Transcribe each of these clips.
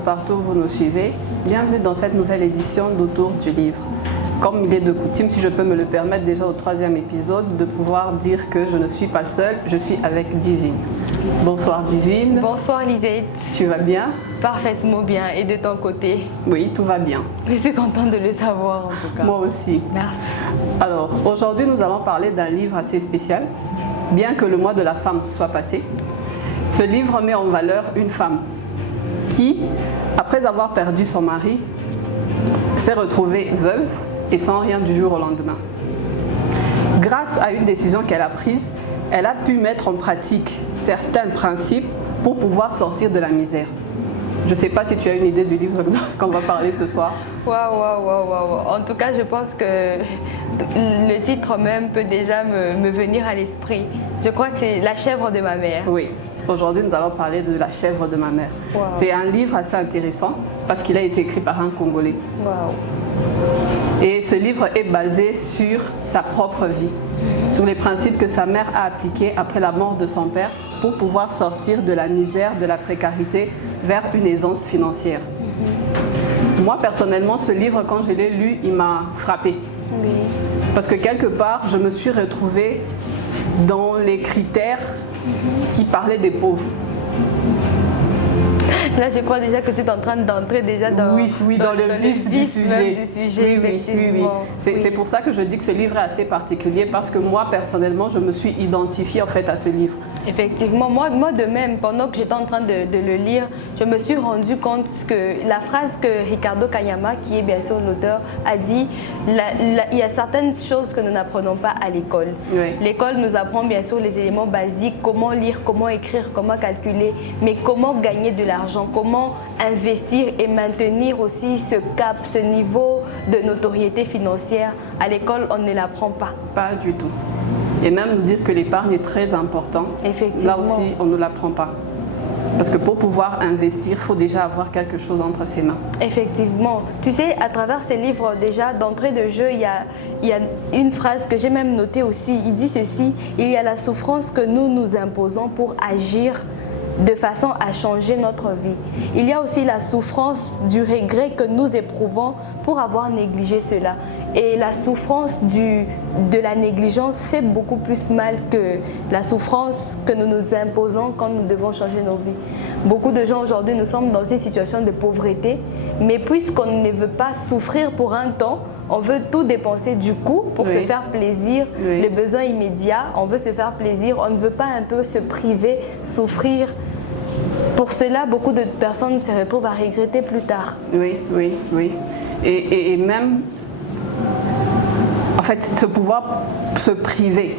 partout où vous nous suivez, bienvenue dans cette nouvelle édition d'Autour du livre. Comme il est de coutume, si je peux me le permettre déjà au 3e épisode, de pouvoir dire que je ne suis pas seule, je suis avec Divine. Bonsoir Divine. Bonsoir Lisette. Tu vas bien? Parfaitement bien. Et de ton côté? Oui, tout va bien. Je suis contente de le savoir en tout cas. Moi aussi. Merci. Alors, aujourd'hui nous allons parler d'un livre assez spécial. Bien que le mois de la femme soit passé, ce livre met en valeur une femme qui, après avoir perdu son mari, s'est retrouvée veuve et sans rien du jour au lendemain. Grâce à une décision qu'elle a prise, elle a pu mettre en pratique certains principes pour pouvoir sortir de la misère. Je ne sais pas si tu as une idée du livre qu'on va parler ce soir. Waouh. En tout cas, je pense que le titre même peut déjà me venir à l'esprit. Je crois que c'est La chèvre de ma mère. Oui. Aujourd'hui, nous allons parler de La chèvre de ma mère. Wow. C'est un livre assez intéressant parce qu'il a été écrit par un Congolais. Waouh. Et ce livre est basé sur sa propre vie, sur les principes que sa mère a appliqués après la mort de son père pour pouvoir sortir de la misère, de la précarité vers une aisance financière. Moi, personnellement, ce livre, quand je l'ai lu, il m'a frappée. Oui. Parce que quelque part, je me suis retrouvée dans les critères qui parlaient des pauvres. Là, je crois déjà que tu es en train d'entrer déjà dans, dans le vif du sujet. Oui. C'est pour ça que je dis que ce livre est assez particulier parce que moi, personnellement, je me suis identifiée en fait à ce livre. Effectivement, moi de même, pendant que j'étais en train de le lire, je me suis rendu compte que la phrase que Ricardo Kayama, qui est bien sûr l'auteur, a dit, il y a certaines choses que nous n'apprenons pas à l'école. Oui. L'école nous apprend bien sûr les éléments basiques, comment lire, comment écrire, comment calculer, mais comment gagner de l'argent, comment investir et maintenir aussi ce cap, ce niveau de notoriété financière. À l'école, on ne l'apprend pas. Pas du tout. Et même nous dire que l'épargne est très important. Effectivement. Là aussi, on ne l'apprend pas. Parce que pour pouvoir investir, il faut déjà avoir quelque chose entre ses mains. Effectivement. Tu sais, à travers ces livres, déjà, d'entrée de jeu, il y a une phrase que j'ai même notée aussi. Il dit ceci: il y a la souffrance que nous nous imposons pour agir de façon à changer notre vie. Il y a aussi la souffrance du regret que nous éprouvons pour avoir négligé cela. Et la souffrance de la négligence fait beaucoup plus mal que la souffrance que nous nous imposons quand nous devons changer nos vies. Beaucoup de gens aujourd'hui, nous sommes dans une situation de pauvreté, mais puisqu'on ne veut pas souffrir pour un temps, on veut tout dépenser du coup pour se faire plaisir, les besoins immédiats, on veut se faire plaisir, on ne veut pas un peu se priver, souffrir. Pour cela, beaucoup de personnes se retrouvent à regretter plus tard. Oui. Et même, en fait, ce pouvoir se priver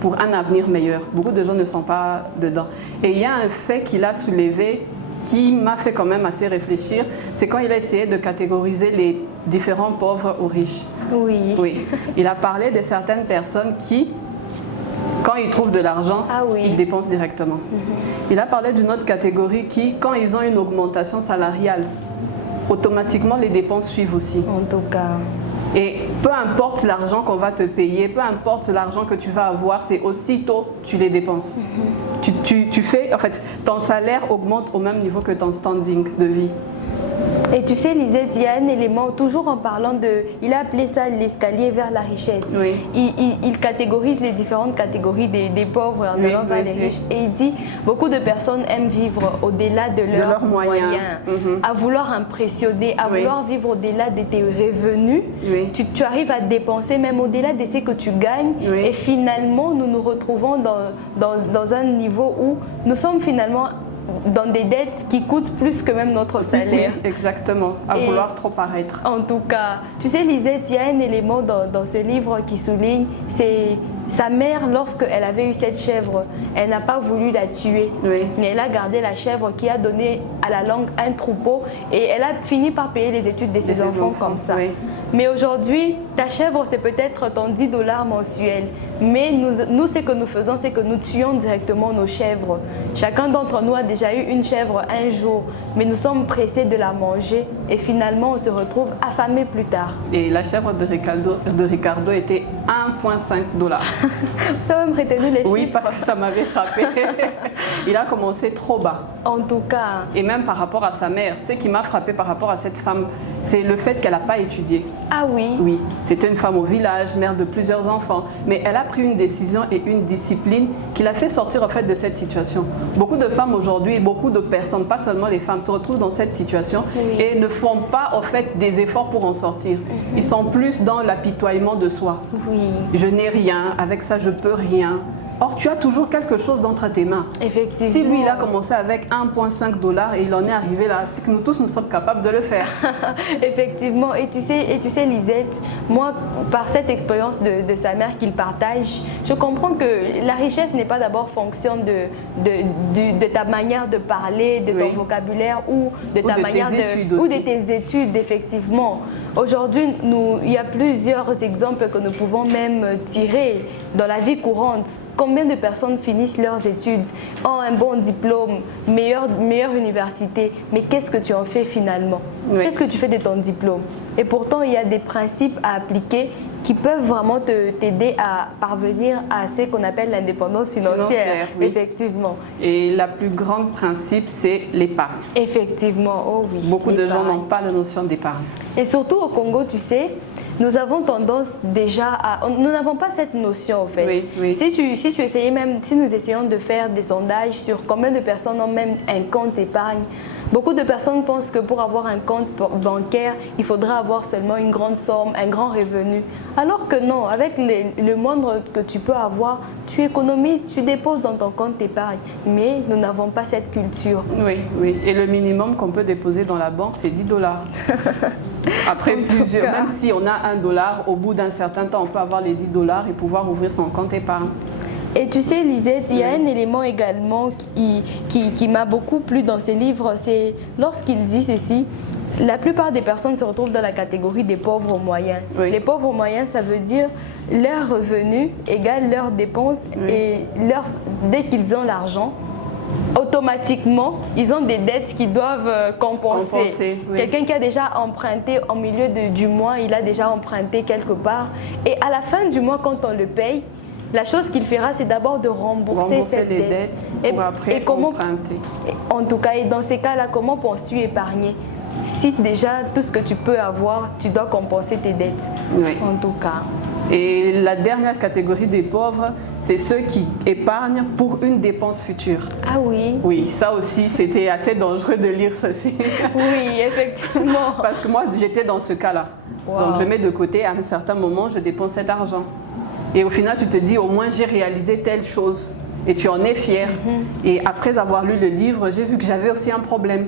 pour un avenir meilleur. Beaucoup de gens ne sont pas dedans. Et il y a un fait qu'il a soulevé qui m'a fait quand même assez réfléchir, c'est quand il a essayé de catégoriser les différents pauvres ou riches. Oui. Il a parlé de certaines personnes qui, quand ils trouvent de l'argent, ils dépensent directement. Il a parlé d'une autre catégorie qui, quand ils ont une augmentation salariale, automatiquement les dépenses suivent aussi. En tout cas. Et peu importe l'argent qu'on va te payer, peu importe l'argent que tu vas avoir, c'est aussitôt tu les dépenses. Tu fais, en fait, ton salaire augmente au même niveau que ton standing de vie. Et tu sais, Lisette, il y a un élément, toujours en parlant de... Il a appelé ça l'escalier vers la richesse. Il catégorise les différentes catégories des pauvres en allant vers les riches. Et il dit, beaucoup de personnes aiment vivre au-delà de leurs moyens. À vouloir impressionner, à vouloir vivre au-delà de tes revenus. Tu arrives à dépenser même au-delà de ce que tu gagnes. Et finalement, nous nous retrouvons dans un niveau où nous sommes finalement dans des dettes qui coûtent plus que même notre salaire. Oui, exactement, à vouloir trop paraître. En tout cas, tu sais Lisette, il y a un élément dans ce livre qui souligne, c'est sa mère, lorsqu'elle avait eu cette chèvre, elle n'a pas voulu la tuer, mais elle a gardé la chèvre qui a donné à la longue un troupeau et elle a fini par payer les études de ses enfants comme ça. Mais aujourd'hui, ta chèvre, c'est peut-être ton 10 $ mensuel. Mais nous, ce que nous faisons, c'est que nous tuons directement nos chèvres. Chacun d'entre nous a déjà eu une chèvre un jour, mais nous sommes pressés de la manger et finalement, on se retrouve affamé plus tard. Et la chèvre de Ricardo était 1,5 $. Tu as même retenu les chiffres. Oui, parce que ça m'avait frappé. Il a commencé trop bas. En tout cas. Et même par rapport à sa mère, ce qui m'a frappé par rapport à cette femme, c'est le fait qu'elle n'a pas étudié. Ah oui? Oui, c'était une femme au village, mère de plusieurs enfants, mais elle a pris une décision et une discipline qui l'a fait sortir en fait de cette situation. Beaucoup de femmes aujourd'hui, beaucoup de personnes, pas seulement les femmes, se retrouvent dans cette situation et ne font pas en fait des efforts pour en sortir. Ils sont plus dans l'apitoiement de soi. Oui. Je n'ai rien, avec ça je peux rien. Or, tu as toujours quelque chose d'entre tes mains. Effectivement. Si lui, il a commencé avec 1,5 $ et il en est arrivé là, c'est que nous tous, nous sommes capables de le faire. Effectivement. Et tu sais, Lisette, moi, par cette expérience de sa mère qu'il partage, je comprends que la richesse n'est pas d'abord fonction de ta manière de parler, de ton vocabulaire ou de ta manière ou de tes études, effectivement. Aujourd'hui, il y a plusieurs exemples que nous pouvons même tirer dans la vie courante. Combien de personnes finissent leurs études, ont un bon diplôme, meilleure université, mais qu'est-ce que tu en fais finalement? Qu'est-ce que tu fais de ton diplôme? Et pourtant, il y a des principes à appliquer qui peuvent vraiment t'aider à parvenir à ce qu'on appelle l'indépendance financière. Effectivement. Et la plus grande principe, c'est l'épargne. Effectivement, oh oui. Beaucoup de gens n'ont pas la notion d'épargne. Et surtout au Congo, tu sais, nous avons tendance déjà à... Nous n'avons pas cette notion, en fait. Si nous essayons de faire des sondages sur combien de personnes ont même un compte épargne, beaucoup de personnes pensent que pour avoir un compte bancaire, il faudra avoir seulement une grande somme, un grand revenu. Alors que non, avec le moindre que tu peux avoir, tu économises, tu déposes dans ton compte épargne. Mais nous n'avons pas cette culture. Oui. Et le minimum qu'on peut déposer dans la banque, c'est 10 $. Après plusieurs, même si on a 1 $, au bout d'un certain temps, on peut avoir les 10 $ et pouvoir ouvrir son compte épargne. Et tu sais, Lisette, il y a un élément également qui m'a beaucoup plu dans ce livre, c'est lorsqu'il dit ceci, la plupart des personnes se retrouvent dans la catégorie des pauvres moyens. Les pauvres moyens, ça veut dire leurs revenus égale leurs dépenses et dès qu'ils ont l'argent, automatiquement, ils ont des dettes qu'ils doivent compenser. Quelqu'un qui a déjà emprunté au milieu du mois, il a déjà emprunté quelque part. Et à la fin du mois, quand on le paye, la chose qu'il fera, c'est d'abord de rembourser cette dette. Pour après emprunter. En tout cas, et dans ces cas-là, comment penses-tu épargner? Si déjà tout ce que tu peux avoir, tu dois compenser tes dettes. En tout cas. Et la dernière catégorie des pauvres, c'est ceux qui épargnent pour une dépense future. Ah oui? Oui, ça aussi, c'était assez dangereux de lire ceci. Oui, effectivement. Parce que moi, j'étais dans ce cas-là. Donc, je mets de côté, à un certain moment, je dépense cet argent. Et au final, tu te dis, au moins, j'ai réalisé telle chose. Et tu en es fier. Et après avoir lu le livre, j'ai vu que j'avais aussi un problème.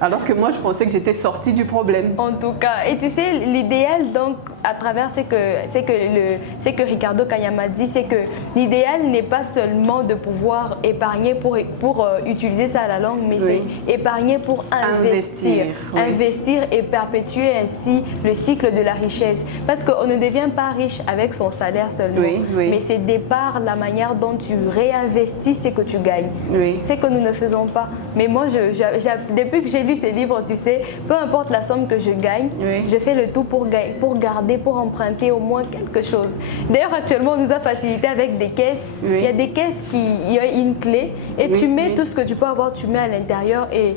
Alors que moi, je pensais que j'étais sortie du problème. En tout cas. Et tu sais, l'idéal, donc, à travers ce que Ricardo Kayama dit, c'est que l'idéal n'est pas seulement de pouvoir épargner pour utiliser ça à la langue, mais c'est épargner pour investir. Investir et perpétuer ainsi le cycle de la richesse. Parce qu'on ne devient pas riche avec son salaire seulement. Mais c'est par la manière dont tu réinvestis ce que tu gagnes. C'est que nous ne faisons pas. Mais moi, depuis que j'ai lu ce livre, tu sais, peu importe la somme que je gagne, je fais le tout pour garder, pour emprunter au moins quelque chose. D'ailleurs, actuellement, on nous a facilité avec des caisses. Il y a des caisses il y a une clé et tu mets tout ce que tu peux avoir, tu mets à l'intérieur et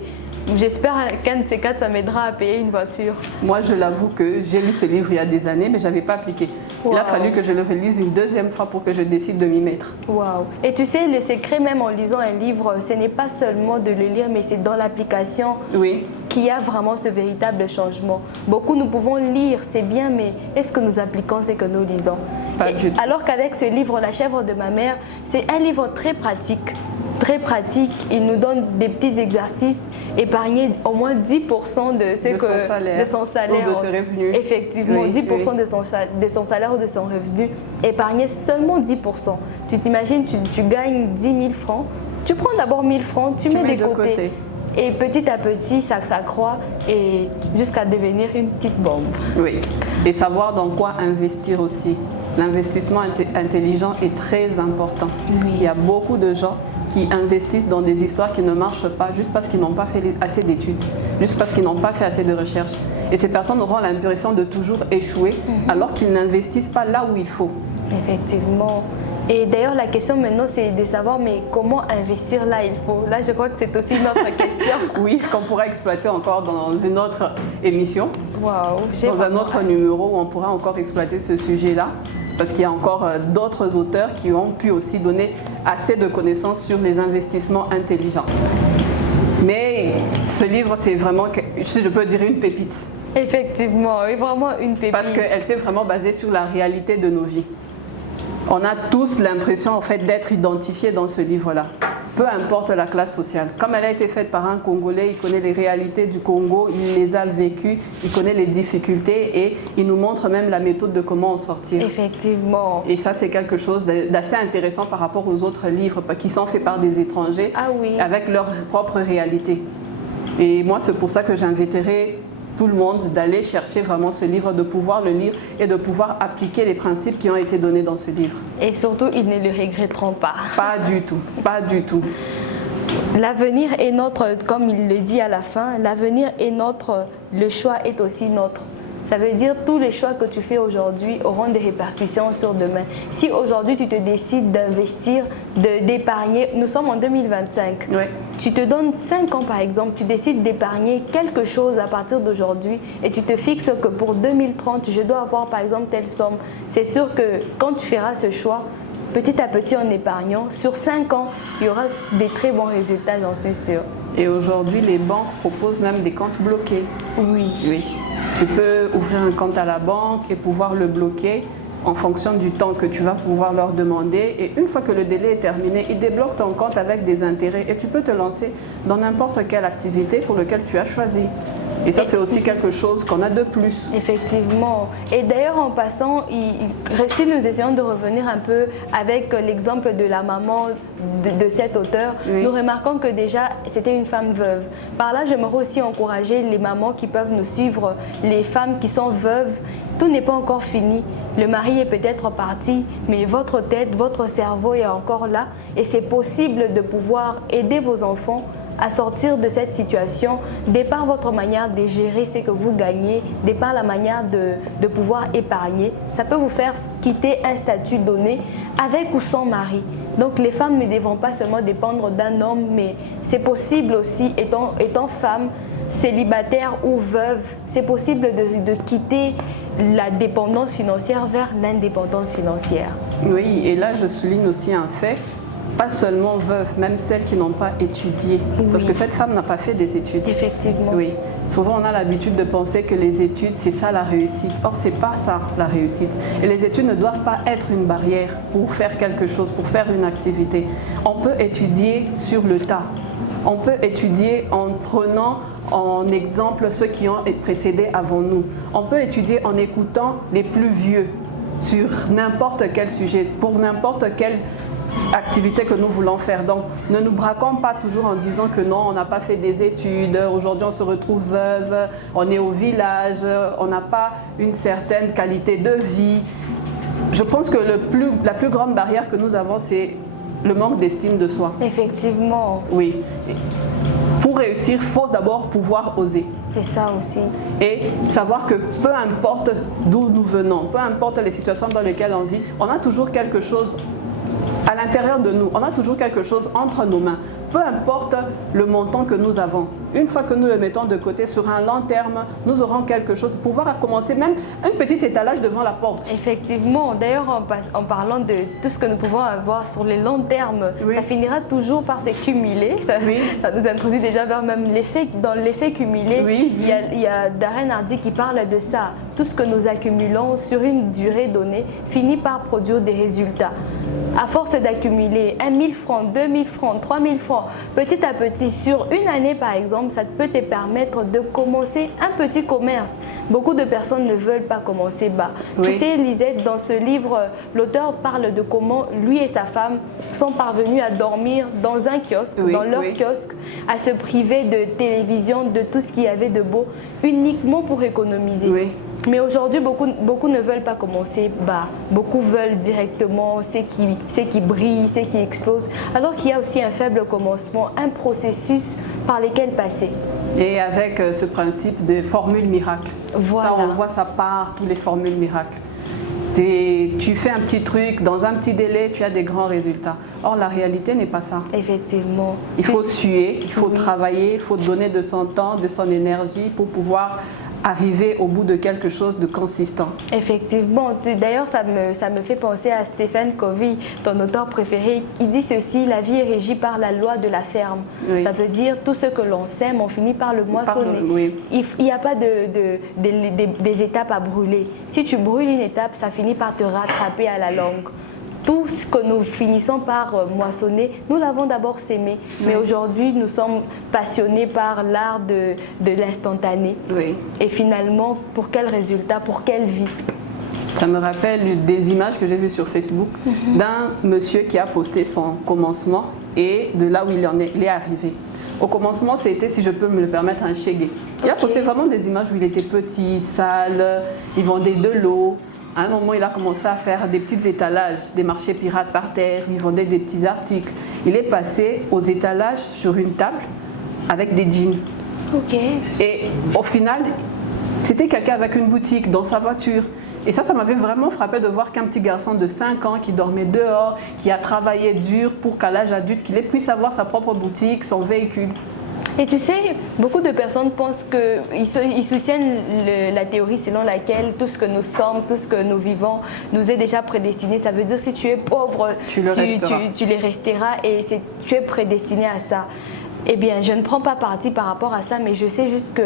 j'espère qu'un de ces quatre, ça m'aidera à payer une voiture. Moi, je l'avoue que j'ai lu ce livre il y a des années, mais je n'avais pas appliqué. Il a fallu que je le relise une deuxième fois pour que je décide de m'y mettre. Waouh! Et tu sais, le secret même en lisant un livre, ce n'est pas seulement de le lire, mais c'est dans l'application qu'il y a vraiment ce véritable changement. Beaucoup, nous pouvons lire, c'est bien, mais est-ce que nous appliquons ce que nous lisons? Pas du tout. Alors qu'avec ce livre, La chèvre de ma mère, c'est un livre très pratique. Très pratique, il nous donne des petits exercices, épargner au moins 10% de son salaire ou de ses revenus. Effectivement, 10% de son salaire ou de son revenu, épargner seulement 10%. Tu t'imagines, tu gagnes 10 000 francs, tu prends d'abord 1000 francs, tu mets de côté. Et petit à petit, ça s'accroît et jusqu'à devenir une petite bombe. Oui, et savoir dans quoi investir aussi. L'investissement intelligent est très important. Il y a beaucoup de gens qui investissent dans des histoires qui ne marchent pas juste parce qu'ils n'ont pas fait assez d'études, juste parce qu'ils n'ont pas fait assez de recherches. Et ces personnes auront l'impression de toujours échouer alors qu'ils n'investissent pas là où il faut. Effectivement. Et d'ailleurs, la question maintenant, c'est de savoir, mais comment investir là, il faut. Là, je crois que c'est aussi notre question. Oui, qu'on pourra exploiter encore dans une autre émission. Waouh, dans un autre numéro où on pourra encore exploiter ce sujet-là. Parce qu'il y a encore d'autres auteurs qui ont pu aussi donner assez de connaissances sur les investissements intelligents. Mais ce livre, c'est vraiment, si je peux dire, une pépite. Effectivement, oui, vraiment une pépite. Parce qu'elle s'est vraiment basée sur la réalité de nos vies. On a tous l'impression en fait d'être identifiés dans ce livre-là, peu importe la classe sociale. Comme elle a été faite par un Congolais, il connaît les réalités du Congo, il les a vécues, il connaît les difficultés et il nous montre même la méthode de comment en sortir. Effectivement. Et ça, c'est quelque chose d'assez intéressant par rapport aux autres livres qui sont faits par des étrangers, avec leur propre réalité. Et moi, c'est pour ça que j'inviterai tout le monde d'aller chercher vraiment ce livre, de pouvoir le lire et de pouvoir appliquer les principes qui ont été donnés dans ce livre. Et surtout, ils ne le regretteront pas. Pas du tout, pas du tout. L'avenir est notre, comme il le dit à la fin, l'avenir est notre, le choix est aussi notre. Ça veut dire tous les choix que tu fais aujourd'hui auront des répercussions sur demain. Si aujourd'hui tu te décides d'investir, d'épargner, nous sommes en 2025. Oui. Tu te donnes 5 ans par exemple, tu décides d'épargner quelque chose à partir d'aujourd'hui et tu te fixes que pour 2030, je dois avoir par exemple telle somme. C'est sûr que quand tu feras ce choix, petit à petit en épargnant, sur 5 ans, il y aura des très bons résultats, j'en suis sûre. Et aujourd'hui, les banques proposent même des comptes bloqués. Oui. Oui. Tu peux ouvrir un compte à la banque et pouvoir le bloquer en fonction du temps que tu vas pouvoir leur demander. Et une fois que le délai est terminé, ils débloquent ton compte avec des intérêts et tu peux te lancer dans n'importe quelle activité pour laquelle tu as choisi. Et ça, c'est aussi quelque chose qu'on a de plus. Effectivement. Et d'ailleurs, en passant, si nous essayons de revenir un peu avec l'exemple de la maman de cet auteur, nous remarquons que déjà, c'était une femme veuve. Par là, j'aimerais aussi encourager les mamans qui peuvent nous suivre, les femmes qui sont veuves. Tout n'est pas encore fini. Le mari est peut-être parti, mais votre tête, votre cerveau est encore là. Et c'est possible de pouvoir aider vos enfants à sortir de cette situation, de par votre manière de gérer ce que vous gagnez, de par la manière de pouvoir épargner. Ça peut vous faire quitter un statut donné avec ou sans mari. Donc les femmes ne devront pas seulement dépendre d'un homme, mais c'est possible aussi, étant femme, célibataire ou veuve, c'est possible de quitter la dépendance financière vers l'indépendance financière. Oui, et là je souligne aussi un fait. Pas seulement veuves, même celles qui n'ont pas étudié. Oui. Parce que cette femme n'a pas fait des études. Effectivement. Oui. Souvent, on a l'habitude de penser que les études, c'est ça la réussite. Or, c'est pas ça la réussite. Et les études ne doivent pas être une barrière pour faire quelque chose, pour faire une activité. On peut étudier sur le tas. On peut étudier en prenant en exemple ceux qui ont précédé avant nous. On peut étudier en écoutant les plus vieux sur n'importe quel sujet, pour n'importe quel activité que nous voulons faire. Donc, ne nous braquons pas toujours en disant que non, on n'a pas fait des études, aujourd'hui on se retrouve veuve, on est au village, on n'a pas une certaine qualité de vie. Je pense que la plus grande barrière que nous avons, c'est le manque d'estime de soi. Effectivement. Oui. Pour réussir, il faut d'abord pouvoir oser. C'est ça aussi. Et savoir que peu importe d'où nous venons, peu importe les situations dans lesquelles on vit, on a toujours quelque chose à l'intérieur de nous, on a toujours quelque chose entre nos mains, peu importe le montant que nous avons. Une fois que nous le mettons de côté, sur un long terme, nous aurons quelque chose, pouvoir commencer même un petit étalage devant la porte. Effectivement, d'ailleurs en parlant de tout ce que nous pouvons avoir sur les longs termes, ça finira toujours par se cumuler. Ça nous introduit déjà vers même l'effet, dans l'effet cumulé, il y a Darren Hardy qui parle de ça. Tout ce que nous accumulons sur une durée donnée finit par produire des résultats. À force d'accumuler 1 000 francs, 2 000 francs, 3 000 francs, petit à petit, sur une année par exemple, ça peut te permettre de commencer un petit commerce. Beaucoup de personnes ne veulent pas commencer bas. Tu sais, Lisette, dans ce livre, l'auteur parle de comment lui et sa femme sont parvenus à dormir dans un kiosque, dans leur kiosque, à se priver de télévision, de tout ce qu'il y avait de beau, uniquement pour économiser. Mais aujourd'hui, beaucoup ne veulent pas commencer bas. Beaucoup veulent directement ce qui brille, ce qui explose. Alors qu'il y a aussi un faible commencement, un processus par lequel passer. Et avec ce principe des formules miracles. Voilà. Ça, on voit ça partout, les formules miracles. tu fais un petit truc, dans un petit délai, tu as des grands résultats. Or, la réalité n'est pas ça. Effectivement. Il faut suer, il faut travailler, il faut donner de son temps, de son énergie pour pouvoir arriver au bout de quelque chose de consistant. Effectivement. D'ailleurs, ça me fait penser à Stephen Covey, ton auteur préféré. Il dit ceci: la vie est régie par la loi de la ferme. Oui. Ça veut dire tout ce que l'on sème, on finit par le moissonner. Oui. Il n'y a pas des étapes à brûler. Si tu brûles une étape, ça finit par te rattraper à la longue. Tout ce que nous finissons par moissonner, nous l'avons d'abord sémé. Oui. Mais aujourd'hui, nous sommes passionnés par l'art de l'instantané. Oui. Et finalement, pour quel résultat, pour quelle vie? Ça me rappelle des images que j'ai vues sur Facebook d'un monsieur qui a posté son commencement et de là où il est arrivé. Au commencement, c'était, si je peux me le permettre, un chégué. Il a posté vraiment des images où il était petit, sale, il vendait de l'eau. À un moment, il a commencé à faire des petits étalages, des marchés pirates par terre, il vendait des petits articles. Il est passé aux étalages sur une table avec des jeans. Ok. Et au final, c'était quelqu'un avec une boutique dans sa voiture. Et ça m'avait vraiment frappé de voir qu'un petit garçon de 5 ans qui dormait dehors, qui a travaillé dur pour qu'à l'âge adulte, qu'il puisse avoir sa propre boutique, son véhicule. Et tu sais, beaucoup de personnes pensent qu'ils soutiennent la théorie selon laquelle tout ce que nous sommes, tout ce que nous vivons nous est déjà prédestiné. Ça veut dire si tu es pauvre, tu le resteras et tu es prédestiné à ça. Eh bien, je ne prends pas parti par rapport à ça, mais je sais juste que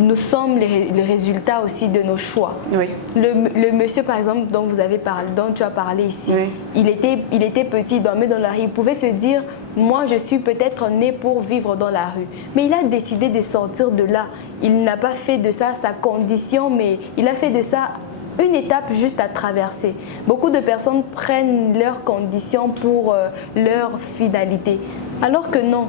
nous sommes les résultats aussi de nos choix. Oui. Le monsieur, par exemple, dont tu as parlé ici, oui. il était petit, il dormait dans la rue. Il pouvait se dire, moi, je suis peut-être né pour vivre dans la rue. Mais il a décidé de sortir de là. Il n'a pas fait de ça sa condition, mais il a fait de ça une étape juste à traverser. Beaucoup de personnes prennent leurs conditions pour leur finalité, alors que non.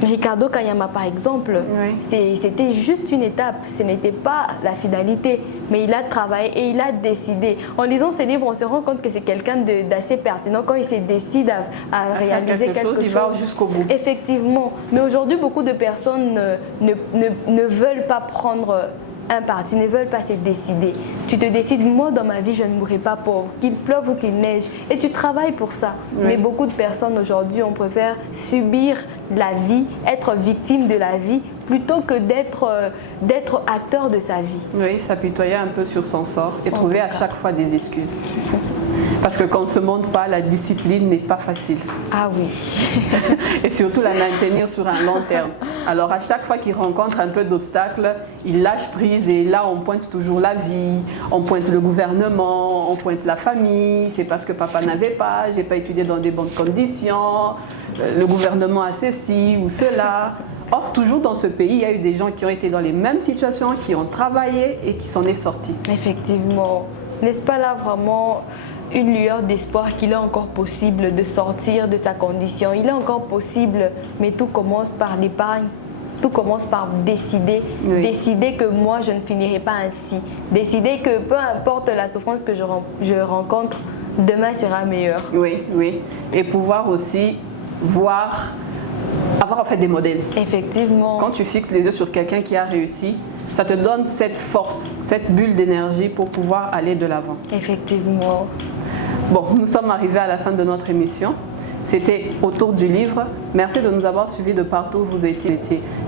Ricardo Kanyama, par exemple, oui. C'était juste une étape, ce n'était pas la finalité, mais il a travaillé et il a décidé. En lisant ses livres, on se rend compte que c'est quelqu'un d'assez pertinent quand il se décide à réaliser quelque chose. Il va jusqu'au bout. Effectivement, mais aujourd'hui, beaucoup de personnes ne veulent pas prendre un parti, ne veulent pas se décider. Tu te décides, moi dans ma vie je ne mourrai pas pauvre, qu'il pleuve ou qu'il neige, et tu travailles pour ça. Oui. Mais beaucoup de personnes aujourd'hui, on préfère subir la vie, être victime de la vie, plutôt que d'être acteur de sa vie. Oui, s'apitoyer un peu sur son sort et trouver à chaque fois des excuses. Parce que quand on ne se montre pas, la discipline n'est pas facile. Ah oui. Et surtout la maintenir sur un long terme. Alors à chaque fois qu'il rencontre un peu d'obstacles, il lâche prise et là on pointe toujours la vie, on pointe le gouvernement, on pointe la famille, c'est parce que papa n'avait pas, j'ai pas étudié dans des bonnes conditions, le gouvernement a ceci ou cela. Or, toujours dans ce pays, il y a eu des gens qui ont été dans les mêmes situations, qui ont travaillé et qui s'en est sortis. Effectivement. N'est-ce pas là vraiment une lueur d'espoir qu'il est encore possible de sortir de sa condition? Il est encore possible, mais tout commence par l'épargne. Tout commence par décider. Oui. Décider que moi, je ne finirai pas ainsi. Décider que peu importe la souffrance que je rencontre, demain sera meilleur. Oui, oui. Et pouvoir aussi avoir en fait des modèles. Effectivement. Quand tu fixes les yeux sur quelqu'un qui a réussi, ça te donne cette force, cette bulle d'énergie pour pouvoir aller de l'avant. Effectivement. Bon, nous sommes arrivés à la fin de notre émission. C'était autour du livre. Merci de nous avoir suivis de partout où vous étiez,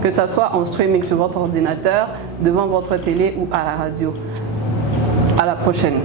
que ce soit en streaming sur votre ordinateur, devant votre télé ou à la radio. À la prochaine.